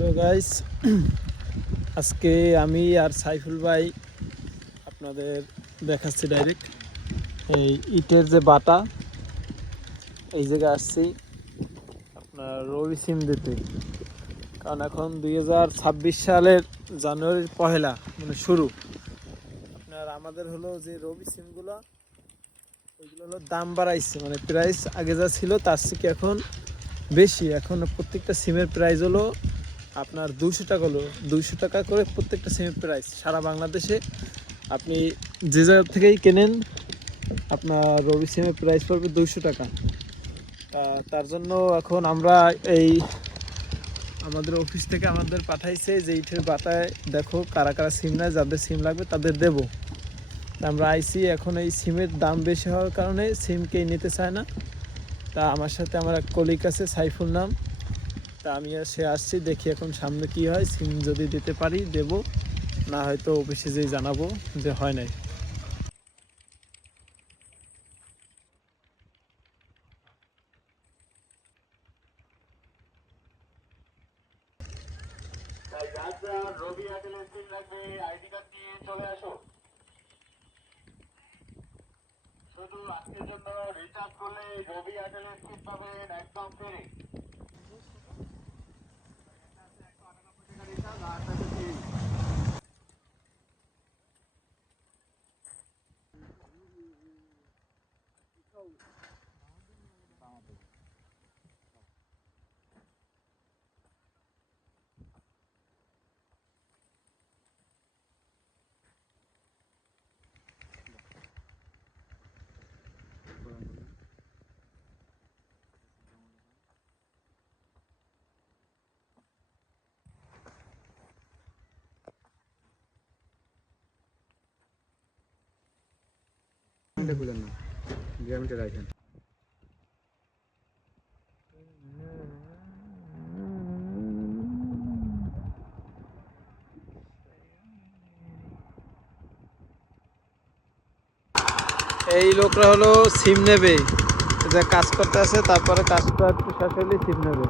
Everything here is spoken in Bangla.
হ্যালো গাইস, আজকে আমি আর সাইফুল ভাই আপনাদের দেখাচ্ছি ডাইরেক্ট এই ইটের যে বাটা এই জায়গায় আসছি আপনার রবি সিম দিতে। কারণ এখন 2026 সালের জানুয়ারির পহেলা মানে শুরু। আপনার আমাদের হলো যে রবি সিমগুলো ওইগুলো হলো দাম বাড়াইছে, মানে প্রাইস আগে যা ছিল তার থেকে এখন বেশি। এখন প্রত্যেকটা সিমের প্রাইস হলো আপনার 200 টাকা, হলো 200 টাকা করে প্রত্যেকটা সিমের প্রাইস সারা বাংলাদেশে। আপনি যে জায়গা থেকেই কেনেন আপনার রবি সিমের প্রাইস পড়বে 200 টাকা। তার জন্য এখন আমরা এই আমাদের অফিস থেকে আমাদের পাঠাইছে যে ইটের বাটায় দেখো কারা কারা সিম নেয়, যাদের সিম লাগবে তাদের দেব। আমরা আইসি, এখন এই সিমের দাম বেশি হওয়ার কারণে সিমকেই নিতে চায় না। তা আমার সাথে আমার এক কলিগ আছে সাইফুল নাম, তা আমি সে আসছি, দেখি এখন সামনে কি হয়। সিম যদি দিতে পারি দেব, না হয়তো অফিসে যেয়ে জানাবো যে হয় নাই। রবি এয়ারটেলের সিম লাগবে, আইডি কার্ড নিয়ে চলে আসো। শুধু আজকের জন্য রিচার্জ করলে রবি এয়ারটেলের সিম পাবেন একদম ফ্রি। এই লোকরা হলো সিম নেবে, যে কাজ করতে আছে, তারপরে কাজটা একটু শেষ হলে সিম নেবে।